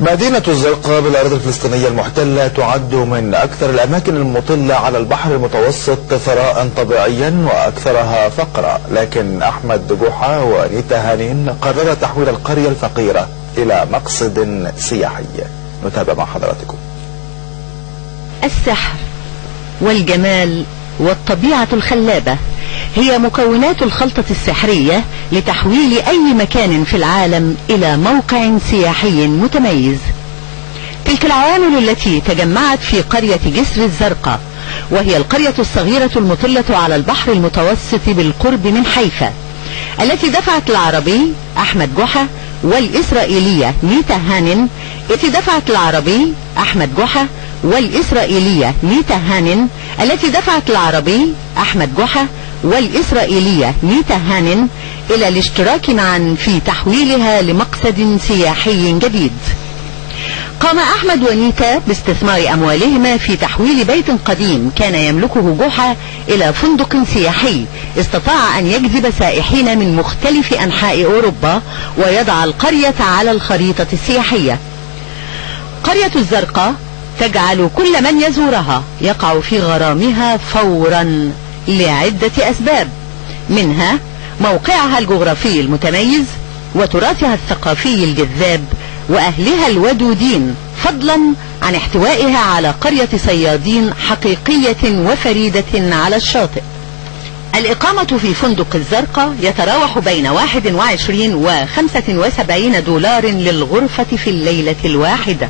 مدينة الزرقاء بالأراضي الفلسطينية المحتلة تعد من أكثر الأماكن المطلة على البحر المتوسط ثراء طبيعيا وأكثرها فقرا، لكن أحمد جحا ونيتا هانين قرر تحويل القرية الفقيرة إلى مقصد سياحي. نتابع مع حضراتكم. السحر والجمال والطبيعة الخلابة هي مكونات الخلطة السحرية لتحويل أي مكان في العالم إلى موقع سياحي متميز. تلك العوامل التي تجمعت في قرية جسر الزرقاء، وهي القرية الصغيرة المطلة على البحر المتوسط بالقرب من حيفا، التي دفعت العربي أحمد جحا والإسرائيلية نيتا هانين التي دفعت العربي أحمد جحا والإسرائيلية نيتا هانين التي دفعت العربي أحمد جحا والإسرائيلية نيتا هانين إلى الاشتراك معا في تحويلها لمقصد سياحي جديد. قام أحمد ونيتا باستثمار أموالهما في تحويل بيت قديم كان يملكه جحا إلى فندق سياحي استطاع أن يجذب سائحين من مختلف أنحاء أوروبا ويضع القرية على الخريطة السياحية. قرية الزرقاء تجعل كل من يزورها يقع في غرامها فورا لعدة أسباب، منها موقعها الجغرافي المتميز وتراثها الثقافي الجذاب وأهلها الودودين، فضلا عن احتوائها على قرية صيادين حقيقية وفريدة على الشاطئ. الإقامة في فندق الزرقاء يتراوح بين 21 و 75 دولار للغرفة في الليلة الواحدة.